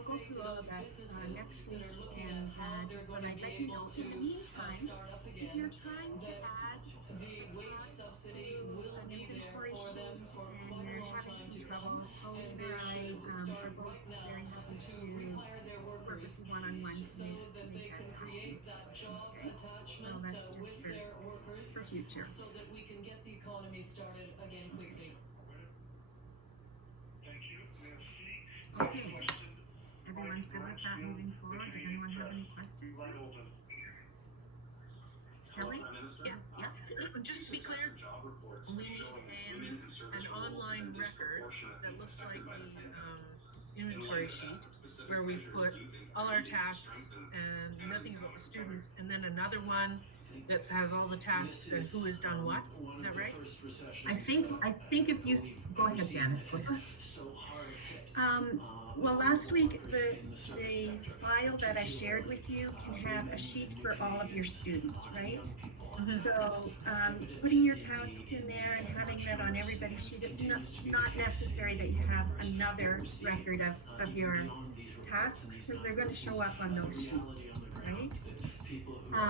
I'll go through all of that next week, and just thought I'd let you know. In the meantime, if you're trying to add the task to an inventory sheet and you're having some trouble, Pauline or I are both very happy to work with you one-on-one to make that happen. Okay, so that's just for future. Okay. Okay. Everyone's good with that moving forward? Does anyone have any questions? Kelly? Yes. Yeah. Just to be clear, we need an online record that looks like the inventory sheet where we've put all our tasks and nothing about the students, and then another one that has all the tasks and who has done what. Is that right? I think if you go ahead, Janet. Go ahead. Well, last week the file that I shared with you can have a sheet for all of your students, right? Mm-hmm. So putting your tasks in there and having that on everybody's sheet, it's not necessary that you have another record of your tasks, because they're going to show up on those sheets, right?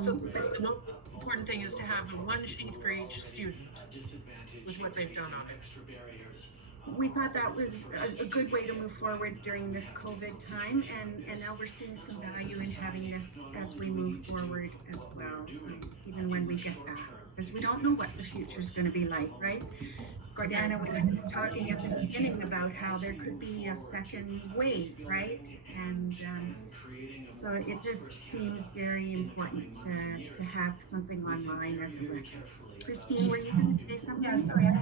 So the most important thing is to have one sheet for each student with what they've done on it. We thought that was a good way to move forward during this COVID time, and now we're seeing some value in having this as we move forward as well, even when we get back, because we don't know what the future is going to be like, right? Gordana was talking at the beginning about how there could be a second wave, right? And so it just seems very important to have something online as a record. Christine, were you going to say something? Yeah, sorry, I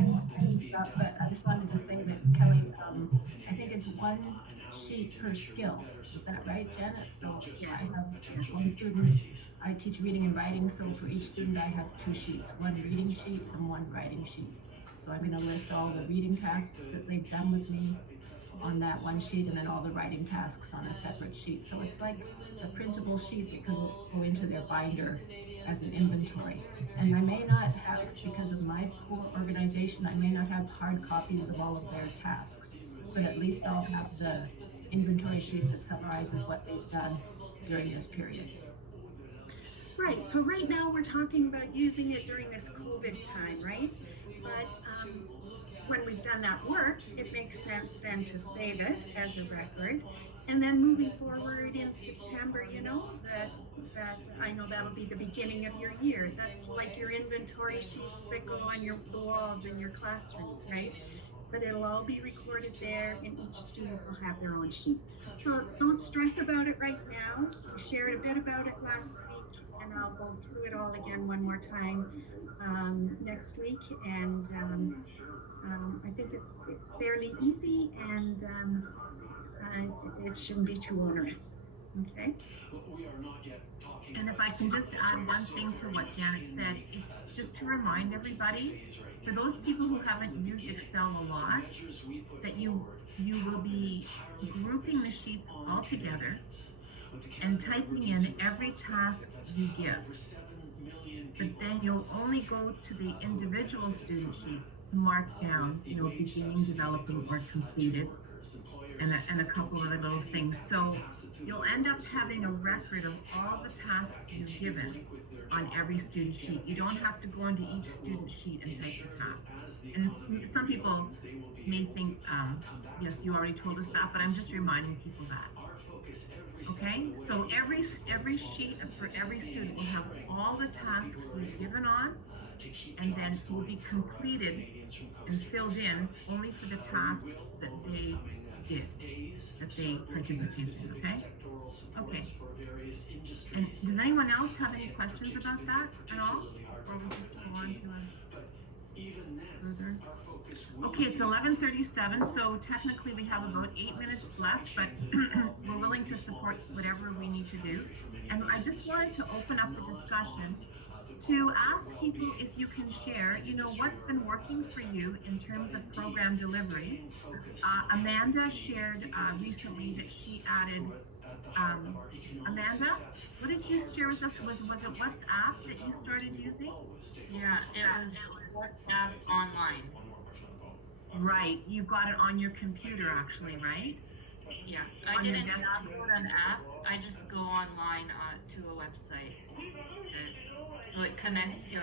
didn't stop, but I just wanted to say that Kelly, I think it's one sheet per skill. Is that right, Janet? So yes. I have one student. I teach reading and writing, so for each student I have 2 sheets, one reading sheet and one writing sheet. So I'm going to list all the reading tasks that they've done with me on that one sheet, and then all the writing tasks on a separate sheet. So it's like a printable sheet that can go into their binder as an inventory. And I may not have, because of my poor organization, I may not have hard copies of all of their tasks, but at least I'll have the inventory sheet that summarizes what they've done during this period. Right, so right now we're talking about using it during this COVID time, right? But when we've done that work, it makes sense then to save it as a record. And then moving forward in September, you know, that I know that'll be the beginning of your year. That's like your inventory sheets that go on the walls in your classrooms, right? But it'll all be recorded there, and each student will have their own sheet. So don't stress about it right now. We shared a bit about it last week, and I'll go through it all again one more time next week. And I think it's fairly easy, and it shouldn't be too onerous. Okay. And if I can just add one thing to what Janet said, it's just to remind everybody, for those people who haven't used Excel a lot, that you will be grouping the sheets all together and typing in every task you give. But then you'll only go to the individual student sheets to mark down, you know, beginning, developing, or completed, and a couple other little things. So you'll end up having a record of all the tasks you've given on every student sheet. You don't have to go into each student sheet and type the task. And some people may think, yes, you already told us that, but I'm just reminding people that. Okay, so every sheet for every student will have all the tasks you've given on, and then will be completed and filled in only for the tasks that they did, that they participated in, okay? Okay. And does anyone else have any questions about that at all? Or we'll just go on to further? Okay, it's 11:37, so technically we have about 8 minutes left, but we're willing to support whatever we need to do. And I just wanted to open up the discussion to ask people if you can share, you know, what's been working for you in terms of program delivery. Amanda shared recently that she added, Amanda, what did you share with us? Was it WhatsApp that you started using? Yeah, it was WhatsApp online. Right, you got it on your computer actually, right? Yeah, I on your didn't desktop. download an app. I just go online to a website. So it connects your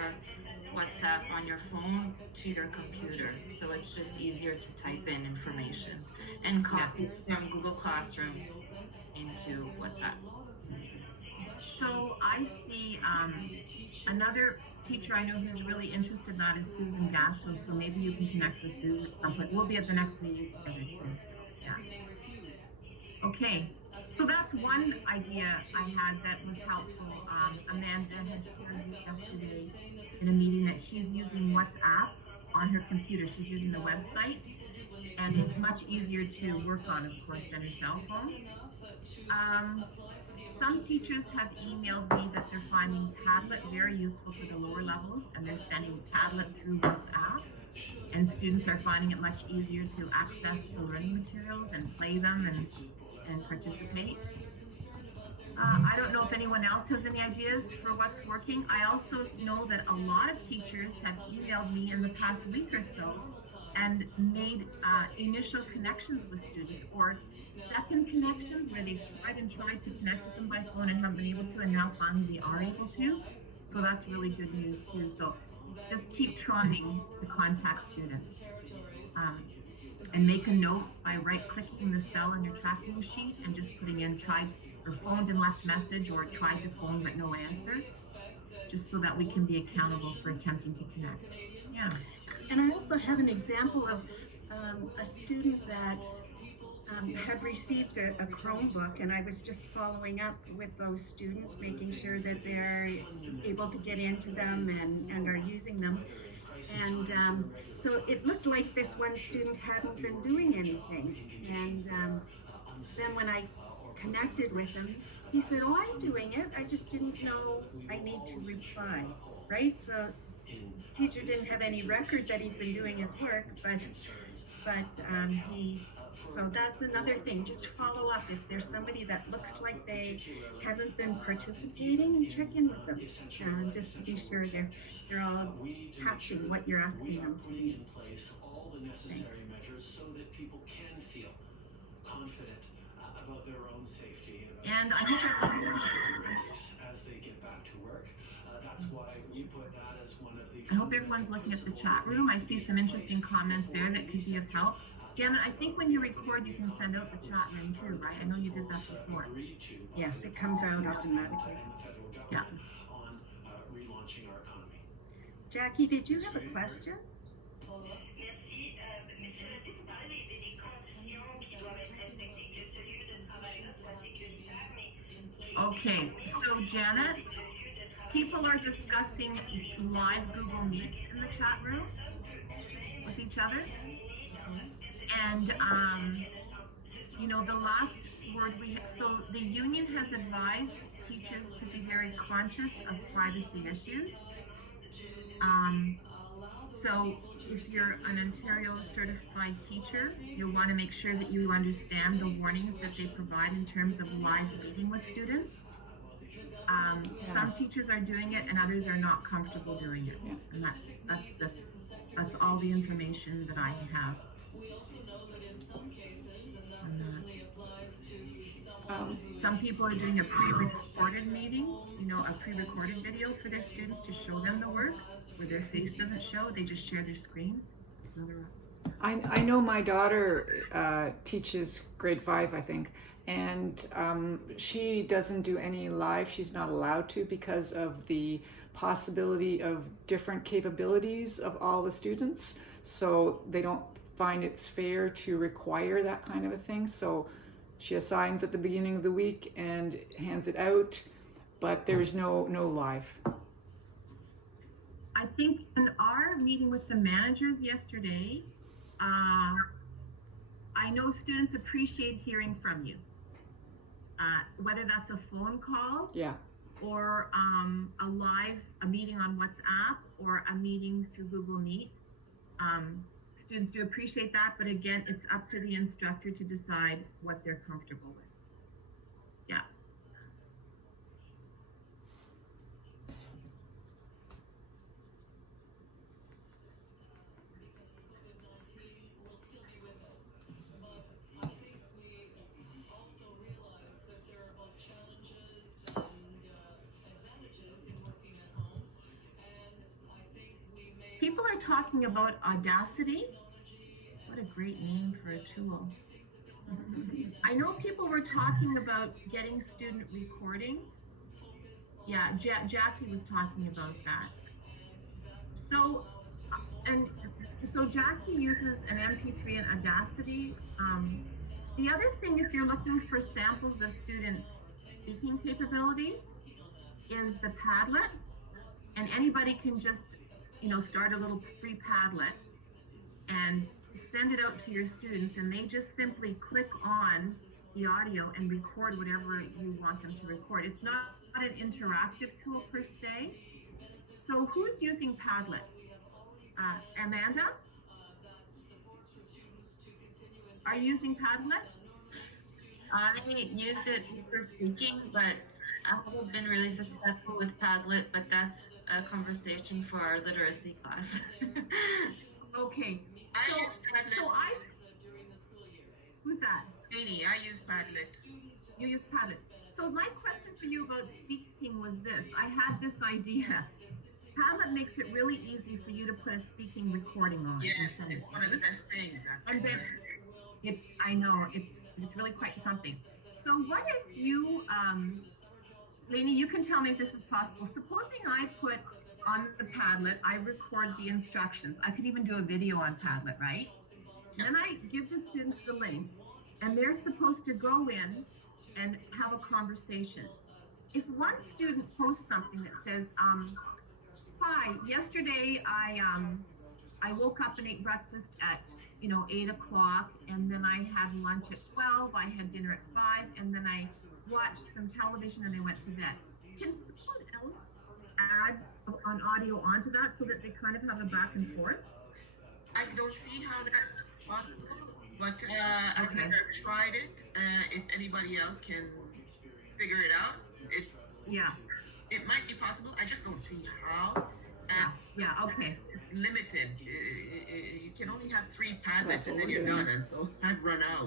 WhatsApp on your phone to your computer. So it's just easier to type in information and copy from Google Classroom into WhatsApp. So I see another teacher I know who's really interested in that is Susan Gashel. So maybe you can connect with Susan at some point. We'll be at the next meeting together too. Yeah. Okay. So that's one idea I had that was helpful. Amanda had shared yesterday in a meeting that she's using WhatsApp on her computer. She's using the website, and it's much easier to work on, of course, than a cell phone. Some teachers have emailed me that they're finding Padlet very useful for the lower levels, and they're sending Padlet through WhatsApp, and students are finding it much easier to access the learning materials and play them and participate. I don't know if anyone else has any ideas for what's working. I also know that a lot of teachers have emailed me in the past week or so and made initial connections with students, or second connections where they've tried to connect with them by phone and haven't been able to, and now finally they are able to. So that's really good news too. So just keep trying to contact students. And make a note by right-clicking the cell on your tracking sheet and just putting in tried or phoned and left message, or tried to phone but no answer, just so that we can be accountable for attempting to connect. Yeah. And I also have an example of a student that had received a Chromebook, and I was just following up with those students, making sure that they're able to get into them and are using them. And so it looked like this one student hadn't been doing anything. And then when I connected with him, he said, "Oh, I'm doing it. I just didn't know I need to reply." Right? So teacher didn't have any record that he'd been doing his work, but so that's another thing. Just follow up. If there's somebody that looks like they haven't been participating, check in with them, just to be sure they're all catching what you're asking them to do. Thanks. And I hope everyone's looking at the chat room. I see some interesting comments there that could be of help. Janet, I think when you record, you can send out the chat room too, right? I know you did that before. Yes, it comes out automatically. Yeah. Jackie, did you have a question? Okay, so Janet, people are discussing live Google Meets in the chat room with each other. And, you know, the last word so the union has advised teachers to be very conscious of privacy issues. So if you're an Ontario certified teacher, you'll want to make sure that you understand the warnings that they provide in terms of live meeting with students. Some teachers are doing it and others are not comfortable doing it. And that's all the information that I have. Some people are doing a pre-recorded meeting, you know, a pre-recorded video for their students to show them the work, where their face doesn't show, they just share their screen. I know my daughter teaches grade 5, I think, and she doesn't do any live. She's not allowed to because of the possibility of different capabilities of all the students. So they don't find it's fair to require that kind of a thing. So she assigns at the beginning of the week and hands it out, but there's no live. I think in our meeting with the managers yesterday, I know students appreciate hearing from you. Whether that's a phone call, or a meeting on WhatsApp, or a meeting through Google Meet. Students do appreciate that, but again, it's up to the instructor to decide what they're comfortable with. Yeah. talking about Audacity. What a great name for a tool. I know people were talking about getting student recordings. Yeah, Jackie was talking about that. So, and so Jackie uses an MP3 and Audacity. The other thing, if you're looking for samples of students' speaking capabilities, is the Padlet, and anybody can just, start a little free Padlet and send it out to your students, and they just simply click on the audio and record whatever you want them to record. It's not an interactive tool per se. So who's using Padlet? Amanda, are you using Padlet? I used it for speaking, but I haven't been really successful with Padlet, but that's a conversation for our literacy class. Okay. I use Padlet. So who's that? Jeannie, I use Padlet. You use Padlet. So my question for you about speaking was this. I had this idea. Padlet makes it really easy for you to put a speaking recording on. Yes, and send it's it. one of the best things, And actually. then I know it's really quite something. So what if you, Lainey, you can tell me if this is possible. Supposing I put on the Padlet, I record the instructions. I could even do a video on Padlet, right? And then I give the students the link, and they're supposed to go in and have a conversation. If one student posts something that says, hi, yesterday I woke up and ate breakfast at 8 o'clock, and then I had lunch at 12, I had dinner at 5, and then I watched some television and I went to bed. Can someone else add an audio onto that so that they kind of have a back and forth? I don't see how that's possible, but I've Okay. never tried it. If anybody else can figure it out, Yeah, it might be possible. I just don't see how. yeah, okay. It's limited. You can only have 3 That's Padlets, what and then we're you're doing. done. And so I've run out.